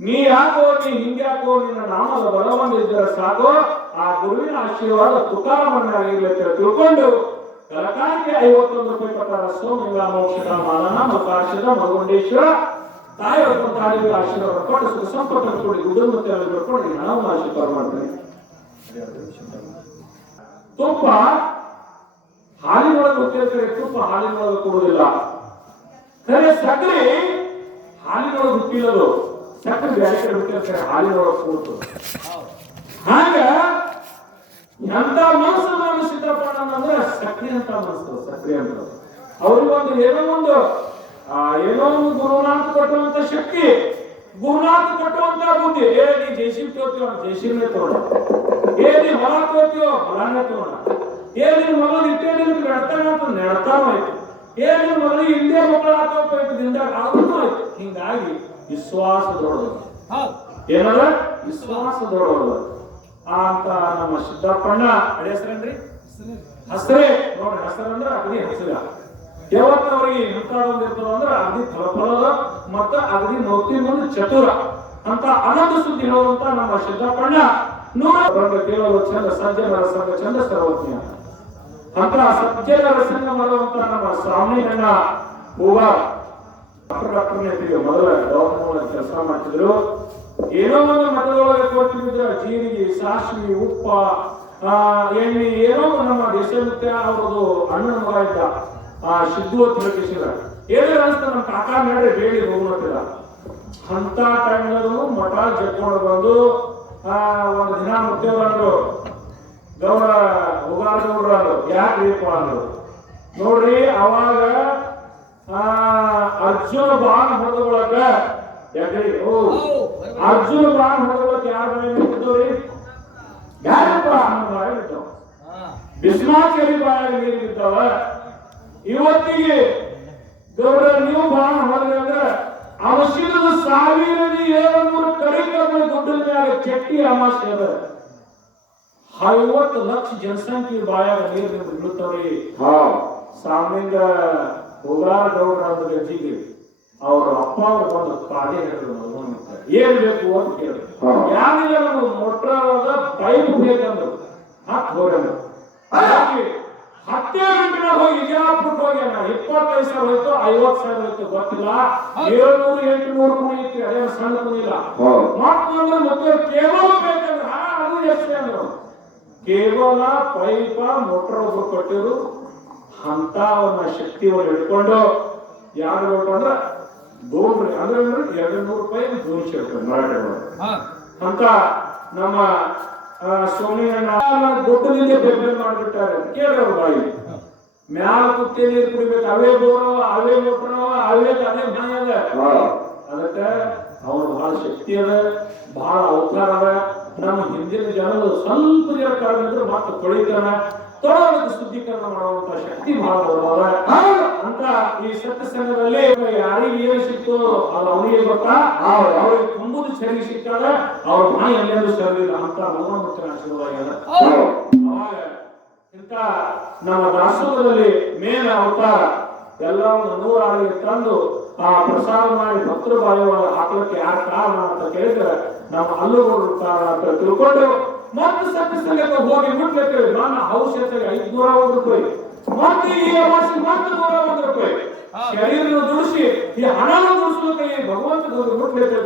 ನೀ ಯಾಕೋ ನೀ ಹಿಂಗ್ಯಾಕೋ ನಿನ್ನ ನಾಮದ ಬಲವನ್ನಿದ್ದರೆ ಸಾಕು? ಆ ಗುರುವಿನ ಆಶೀರ್ವಾದ ತುಕಾರಮನ್ನಾಗಿರ್ಲಿ ಅಂತ ತಿಳ್ಕೊಂಡು ಕಲಕಾರಿಗೆ ಐವತ್ತೊಂದು ರೂಪಾಯಿ ಪ್ರಕಾರ ಸೋಮಿಂಗ ಮೋಕ್ಷದ ಮಾಲನ ಮಕಾಶದ ಮಗುಂಡೇಶ್ವರ ತಾಯಿ ಆಶೀರ್ವಾದ ಕೊಟ್ಟು ಸುಖ ಸಂಪತ್ತು ಕೊಡಿ ಗುಡ್ಡ ಕೊಡಿ ನಾವು ಆಶೀರ್ವಾದ ಮಾಡ್ತೇನೆ. ತುಪ್ಪ ಹಾಲಿನೊಳಗೆ ಉತ್ತೇಜಿಸಿದ್ರೆ ತುಪ್ಪ ಹಾಲಿನೊಳಗೆ ಕೊಡುವುದಿಲ್ಲ. ಸಕ್ಕರೆ ಹಾಲಿನೊಳಗೆ ಹುಟ್ಟಿಲ್ಲದು. ಸಕ್ಕರೆ ಬೇರೆ ಕಡೆ ಹುಟ್ಟಿರ್ತಾರೆ ಹಾಲಿನೊಳಗೆ ಕೂತು. ಹಾಗ ಎಂತ ಮನಸ್ಸು ನಾನು ಸಿದ್ದಪ್ಪಣ್ಣ ಅಂದ್ರೆ ಸಕ್ರಿ ಅಂತ ಮನಸ್ಸು ಸಕ್ರಿ ಅಂತ. ಅವ್ರಿಗೆ ಒಂದು ಏನೋ ಒಂದು ಏನೋ ಒಂದು ಗುರುನಾಥ ಕೊಟ್ಟುವಂತ ಶಕ್ತಿ, ಗುರುನಾಥ ಕೊಟ್ಟುವಂತ ಬುದ್ಧಿ. ಏ, ನೀ ಜೈಸಿಬ್ ತೋತೀವ ಜೈಸಿಬ್ನೇ ತೋಣ ಏ, ನೀ ಹೊಲ ತೋತೀವೋ ಹೊಲನೇ ತೋಣ ಏ ನಿನ್ ಮಗಳು ಇಟ್ಟೇ ನಿನ್ಗೆ ನಡ್ತಾನ ಅಂತ ನಡ್ತಾನೂ ಆಯ್ತು. ಏ ನಿನ್ ಮಗಳಿಗೆ ಹಿಂದೆ ಮಕ್ಕಳು ಆತಪ್ಪ ಅದನ್ನು ಆಯ್ತು. ಹಿಂಗಾಗಿ ವಿಶ್ವಾಸ ವಿಶ್ವಾಸದೊಳಗೆ ವಿಶ್ವಾಸ ದೊಡ್ಡದು ಅಂತ ನಮ್ಮ ಸಿದ್ದಪ್ಪಣ್ಣ ಅಡೆ ಹೆಸರೇನ್ರಿ? ಹಸ್ರೇ. ನೋಡ್ರಿ ಹೆಸರು ಅಂದ್ರೆ ಅಗದಿ ಹಸಿರ. ಯಾವತ್ತು ಅವ್ರಿಗೆ ಇಂಥದೊಂದು ಇರ್ತದ ಅಂದ್ರೆ ಅಗದಿ ಫಲಫಲದ ಮತ್ತ ಅಗದಿ ನೋತಿ ಮುಂದೆ ಚತುರ ಅಂತ ಅನಂತ ಸುದ್ದಿ ಹೇಳುವಂತ ನಮ್ಮ ಸಿದ್ದಪ್ಪಣ್ಣ. ನೂರ ಕೇಳಲು ಚಂದ ಸಜ್ಜನರ ಸಂಘ ಚಂದ ಸರ್ವಜ್ಞ ಅಂತ ಸಜ್ಜನರ ಸಂಘ ಮಾಡುವಂತ ನಮ್ಮ ಸ್ವಾಮಿಯನ್ನ ಹೂವ. ಡಾಕ್ಟರ್ ಡಾಕ್ಟರ್ ಮೊದಲ ದವಾಖಾನೆ ಕೆಲಸ ಮಾಡ್ತಿದ್ರು. ಏನೋ ಒಂದು ಮಠದೊಳಗೆ ಕೊಟ್ಟಿದ್ರ ಜೀರಿಗೆ ಸಾಸಿವೆ ಉಪ್ಪ ಆ, ಎಣ್ಣೆ ಏನೋ ನಮ್ಮ ದೇಶಮುಖ್ಯ ಅವರದು ಅಣ್ಣನ ಮಗ ಇದ್ದ ಆ ಸಿದ್ದು ಅಂತ ಹೇಳ್ಕಿಸಿದ ಏನೇ ಅನಿಸ್ತ ನಮ್ಮ ಕಾಕ ನಡ್ರಿ ಬೇಡಿ ಹೋಗ್ಬಿಟ್ಟಿಲ್ಲ ಅಂತ ಟೈಮ್ನಲ್ಲೂ ಮಠ ಜಕ್ಕೊಂಡು ಬಂದು ಆ ಒಂದು ದಿನ ಮಾಡ್ರು ಗೌಡ ಉಗಾರ ಗೌಡ್ರ ಯಾಕ್ರಿಪ್ಪ ಅಂದ್ರು. ನೋಡ್ರಿ ಅವಾಗ ಆ ಅರ್ಜುನ ಬಾಣ ಹೊಡೆದೊಳಗ ಯಾಕ್ರಿ ಓ ಅರ್ಜುನ ಬಾಣ ಹೊಡೆದೊಳಗ ಯಾರ ಬಾಯಿ ಬಿದ್ದವ್ರಿ ಯಾರಪ್ಪ? ಬಾಯ ಬಾಯಿ ಬಿದ್ದವ ಬಿಸ್ಮಾಚರಿ ಬಾಯಾಗ ನೀರು ಬಿದ್ದವ. ಇವತ್ತಿಗೆ ಗೌರ ನೀವು ಬಾಣ ಹೊಡೆದ್ರೆ ಅಂದ್ರೆ ಅವಶ್ಯದ ಸಾವಿರ ಏಳುನೂರು ಕರಿಕರ್ಮ ದುಡ್ಡಿನ ಮ್ಯಾಗ ಚಟ್ಟಿ ಅಮಾಸ್ಯ ಅದ. ಐವತ್ತು ಲಕ್ಷ ಜನಸಂಖ್ಯೆ ಬಾಯಾಗ ನೀರು ಬೀಳುತ್ತವ್ರಿ ಸಾಮಾನ್ಯ ಗೌಡ್ರ ಅಂತ ಗಜ್ಜಿಗೆ ಅವ್ರ ಅಪ್ಪ ಅವರು ಬಂದು ಪಾದೆ ಹೇಳಿದ್ರು ಏನ್ ಬೇಕು ಅಂತ ಕೇಳಿದ್ರು ಯಾರಿಗೆ ಯಾರಿಲ್ಲ ನಮ್ಗೆ ಮೊಟ್ರಾದ ಪೈಪ್ ಬೇಕಂದ್ರು ಹತ್ತು ಹಾಗಾಗಿ ಹತ್ತೇ ಗಂಟೆ ಹೋಗಿ ಹೋಗಿ ನಾ ಇಪ್ಪತ್ತೈದು ಸಾವಿರ ಹೋಯ್ತು ಐವತ್ತು ಸಾವಿರ ಹೋಯ್ತು ಗೊತ್ತಿಲ್ಲ. ಏಳ್ನೂರು ಎಂಟುನೂರು ಕುಣಿ ಇತ್ತು ಅದೇ ಸಣ್ಣ ಕುಣಿಲ್ಲ ಮತ್ತೊಂದ್ರೆ ಮತ್ತೆ ಕೇಬಲ್ ಬೇಕಂದ್ರೆ ಅದು ಎಷ್ಟು ಅಂದ್ರು. ಕೇವಲ ಪೈಪ ಮೊಟ್ರ ಒಬ್ಬರು ಕೊಟ್ಟಿರು ಅಂತ ಅವನ ಶಕ್ತಿಯನ್ನು ಹಿಡ್ಕೊಂಡು ಯಾರು ಹಿಡ್ಕೊಂಡ್ರ ದೋನ್ರಿ ಅಂದ್ರೆ ಎರಡು ನೂರು ರೂಪಾಯಿ ದೋನ್ಶೆ ರೂಪಾಯಿ ಮರಾಠಿ ಒಳಗೆ ಅಂತ ನಮ್ಮ ಸ್ವಾಮಿಯನ್ನ ಸೋಮಯ್ಯಣ್ಣ ದೊಡ್ಡದಿಂದ ಬೆಂಬಲ ಮಾಡಿಬಿಟ್ಟಾರೆ ಕೇಳೋರು ಬಾಯಿ. ಮ್ಯಾಲ ಕುತ್ತಿ ನೀರು ಕುಡಿಬೇಕು ಅವೇ ಬೋರವ ಅವೇ ಮೋಟ್ರವ ಅವೇ ಅದೇ ಮನೆ ಅದ. ಅದಕ್ಕೆ ಅವ್ರು ಬಹಳ ಶಕ್ತಿ ಅದ ಬಹಳ ಅವತಾರ ಅದ. ನಮ್ಮ ಹಿಂದಿನ ಜನರು ಸ್ವಲ್ಪ ಜನ ಕಡಿಮೆ ಇದ್ರೆ ಮತ್ತೆ ತೊಳೋದಕ್ಕೆ ಶುದ್ಧೀಕರಣ ಮಾಡುವಂತ ಶಕ್ತಿ ಮಾಡಬಹುದು ಅಂತ ಈ ಸತ್ಯ ಸಂಘದಲ್ಲಿ ಯಾರಿಗೆ ಏನು ಸಿಕ್ತು ಅದು ಅವನಿಗೆ ಗೊತ್ತಾ? ಅವ್ರಿಗೆ ತುಂಬುದು ಸರಿ ಸಿಕ್ಕಾಗ ಅವ್ರ ಮನೆ ಎಲ್ಲೆಲ್ಲೂ ಸರಿಯಿಲ್ಲ ಅಂತ ಭಗವಂತನ ಶುರುವಾಗ್ಯದ ಇಂತ ನಮ್ಮ ದಾಸೋಹದಲ್ಲಿ ಮೇಲ ಅವತಾರ ಎಲ್ಲ ಒಂದು ನೂರಾಳಿಗೆ ತಂದು ಆ ಪ್ರಸಾದ ಮಾಡಿ ಭಕ್ತರು ಬಾಯಿ ಹಾಕಲಿಕ್ಕೆ ಹಾಕ್ಲಿಕ್ಕೆ ಯಾರು ಕಾರಣ ಅಂತ ಕೇಳಿದ್ರೆ ನಮ್ಮ ಅಲ್ಲೂ ಕಾರಣ ಅಂತ ತಿಳ್ಕೊಂಡು ಮತ್ತೆ ಸತ್ಯ ಸಂಘಕ್ಕೆ ಹೋಗಿ ಮುಟ್ಲಿಕ್ಕೆ ನನ್ನ ಔಷಧಿಗೆ ಐದುನೂರ ಒಂದು ರೂಪಾಯಿ ಮತ್ತೆ ಈ ಅಮಾವಾಸ್ಯೆ ಮತ್ತೆ ನೂರ ಒಂದು ರೂಪಾಯಿ ಶರೀರ ದುಡಿಸಿ ಈ ಹಣನ ದುಡಿಸ್ಲಿಕ್ಕೆ ಈ ಭಗವಂತ ಮುಟ್ಲಿಕ್ಕೆ